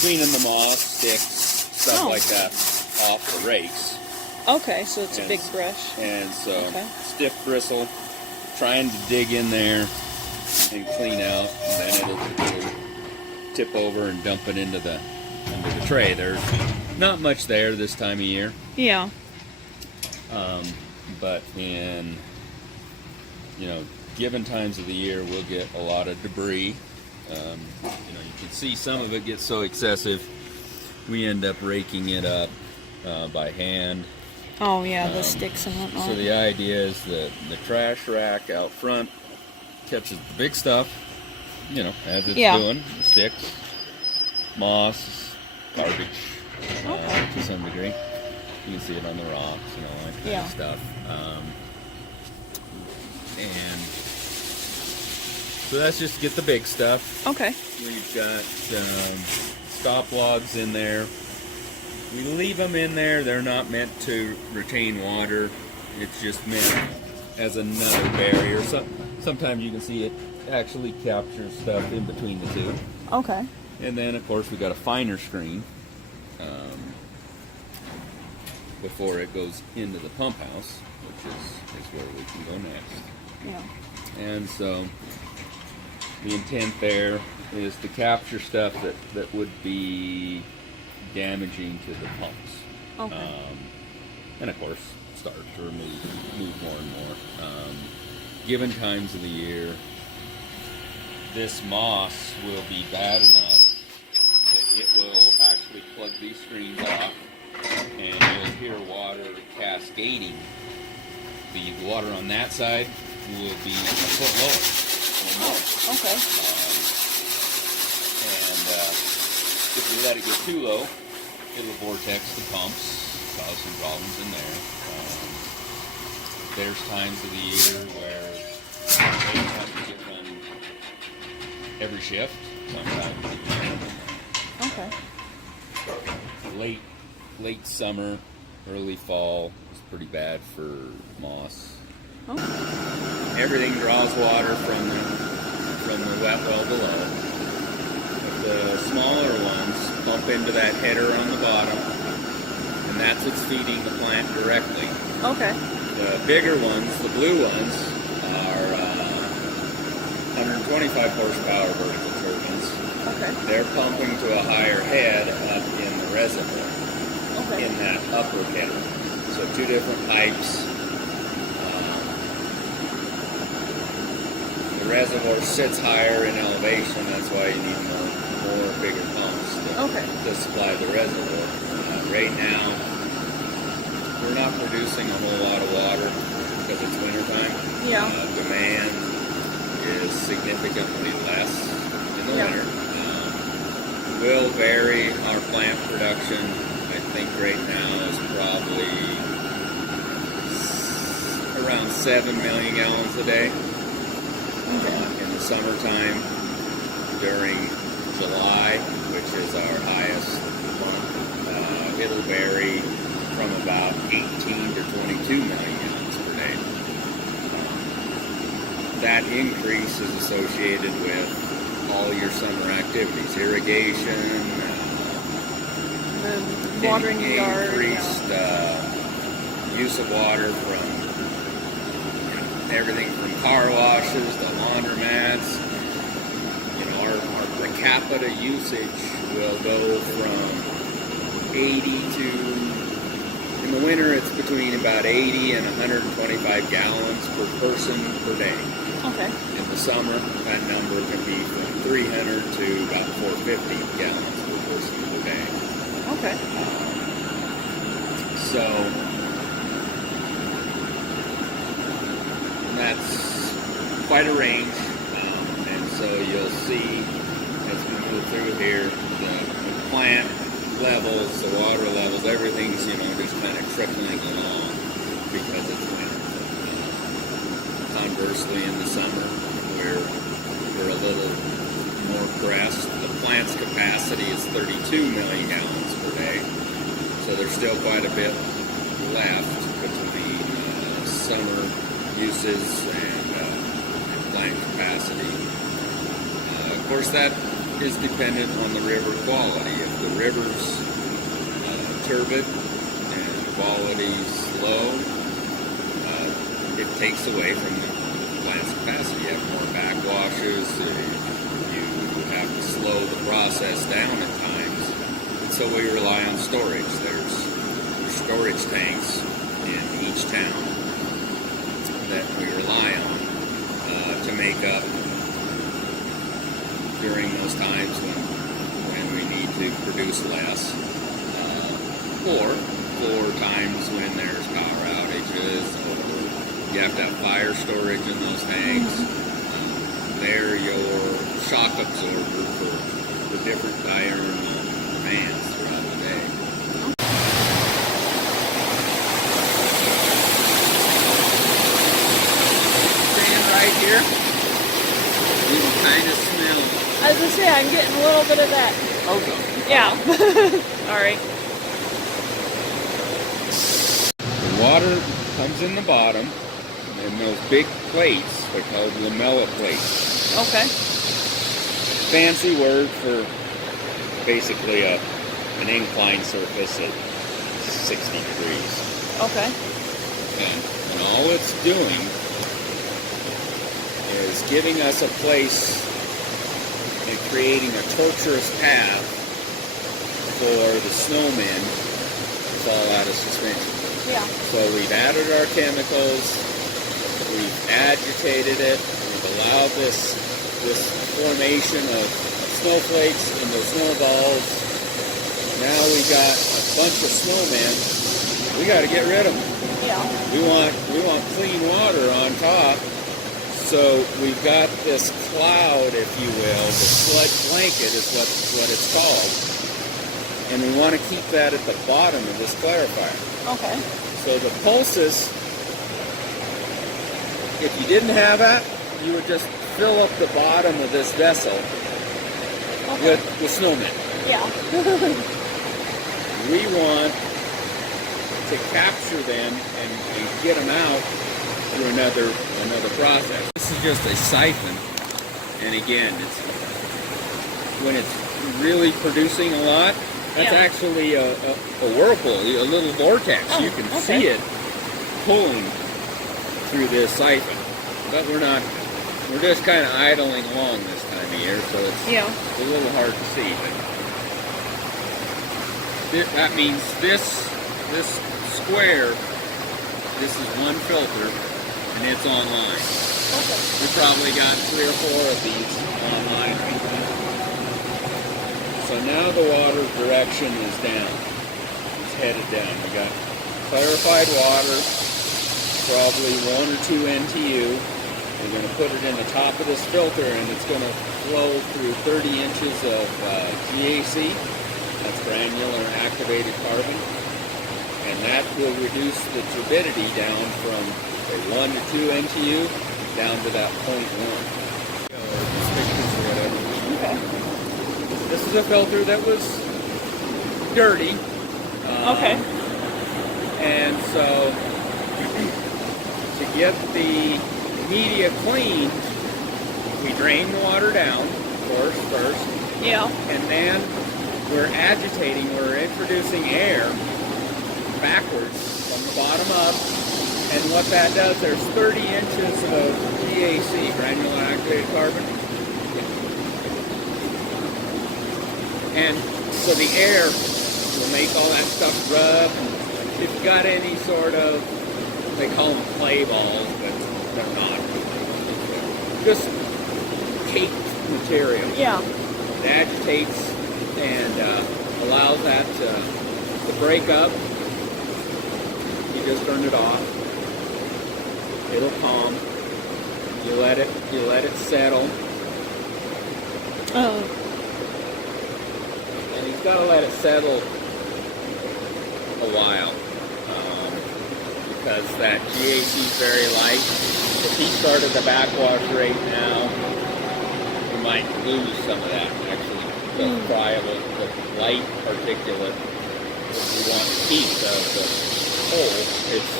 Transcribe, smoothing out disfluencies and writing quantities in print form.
cleaning the moss, sticks, stuff like that off the rakes. Okay, so it's a big brush. And so stiff bristle, trying to dig in there and clean out, and then it'll tip over and dump it into the tray. There's not much there this time of year. Yeah. But in, given times of the year, we'll get a lot of debris. You can see some of it gets so excessive, we end up raking it up by hand. Oh yeah, the sticks and whatnot. So the idea is that the trash rack out front catches the big stuff, as it's doing, the sticks, moss, garbage, to some degree. You can see it on the rocks and all that kind of stuff. And so that's just to get the big stuff. Okay. We've got stop logs in there. We leave them in there. They're not meant to retain water. It's just meant as another barrier. Sometimes you can see it actually captures stuff in between the two. Okay. And then, of course, we've got a finer screen before it goes into the pump house, which is where we can go next. Yeah. And so the intent there is to capture stuff that would be damaging to the pumps. Okay. And of course, start to move more and more. Given times of the year, this moss will be bad enough that it will actually plug these screens off, and you'll hear water cascading. The water on that side will be a foot lower or more. Okay. And if you let it get too low, it'll vortex the pumps, cause some problems in there. There's times of the year where they have to get run every shift, sometimes. Okay. Late summer, early fall is pretty bad for moss. Okay. Everything draws water from the wet well below. But the smaller ones pump into that header on the bottom, and that's what's feeding the plant directly. Okay. The bigger ones, the blue ones, are 125 horsepower vertical turbines. Okay. They're pumping to a higher head up in the reservoir, in that upper header. So two different pipes. The reservoir sits higher in elevation. That's why you need more bigger pumps to supply the reservoir. Right now, we're not producing a whole lot of water because it's wintertime. Yeah. Demand is significantly less in the winter. Will vary. Our plant production, I think right now, is probably around 7 million gallons a day. In the summertime, during July, which is our highest month, it'll vary from about 18 to 22 million gallons per day. That increase is associated with all your summer activities, irrigation, watering your yard, increased use of water from everything from car washes to laundromats. Our per capita usage will go from 80 to, in the winter it's between about 80 and 125 gallons per person per day. Okay. In the summer, that number can be from 300 to about 450 gallons per person per day. Okay. So that's quite a range, and so you'll see as we move through here, the plant levels, the water levels, everything's just kind of trickling along because it's winter. Conversely, in the summer, we're a little more pressed. The plant's capacity is 32 million gallons per day, so there's still quite a bit left between summer uses and plant capacity. Of course, that is dependent on the river quality. If the river's turbid and the quality's low, it takes away from the plant's capacity. You have more backwashes, you have to slow the process down at times, and so we rely on storage. There's storage tanks in each town that we rely on to make up during those times when we need to produce less, or for times when there's power outages, or you have to have fire storage in those tanks. They're your shock absorber for the different diurnal demands throughout the day. Stand right here. You can kind of smell it. I was gonna say, I'm getting a little bit of that. Ozone. Yeah. All right. The water comes in the bottom, and those big plates are called lamella plates. Okay. Fancy word for basically an inclined surface at 60 degrees. Okay. And all it's doing is giving us a place and creating a tortuous path for the snowmen to fall out of suspension. Yeah. So we've added our chemicals, we've agitated it, we've allowed this formation of snowflakes into snowballs. Now we got a bunch of snowmen. We got to get rid of them. Yeah. We want clean water on top. So we've got this cloud, if you will, the sludge blanket is what it's called. And we want to keep that at the bottom of this clarifier. Okay. So the pulses, if you didn't have that, you would just fill up the bottom of this vessel with snowmen. Yeah. We want to capture them and get them out through another process. This is just a siphon, and again, when it's really producing a lot, that's actually a whirlpool, a little vortex. You can see it pulling through this siphon, but we're just kind of idling along this time of year, so it's a little hard to see. But that means this square, this is one filter, and it's online. Okay. We probably got 3 or 4 of these online. So now the water direction is down. It's headed down. We got clarified water, probably 1 or 2 NTU. We're going to put it in the top of this filter, and it's going to flow through 30 inches of GAC. That's granular activated carbon. And that will reduce the turbidity down from 1 to 2 NTU down to that 0.1. Pictures or whatever. Okay. This is a filter that was dirty. Okay. And so to get the media clean, we drain the water down, of course, first. Yeah. And then we're agitating, we're introducing air backwards from the bottom up. And what that does, there's 30 inches of GAC, granular activated carbon. And so the air will make all that stuff rub. And if you've got any sort of, they call them clay balls, but they're not. Just caked material. Yeah. It agitates and allows that to break up. You just turn it off. It'll calm. You let it settle. And you've got to let it settle a while because that GAC is very light. If he started the backwash rate now, you might lose some of that. Actually, the friable, the light particulate. If you want to keep the whole, it's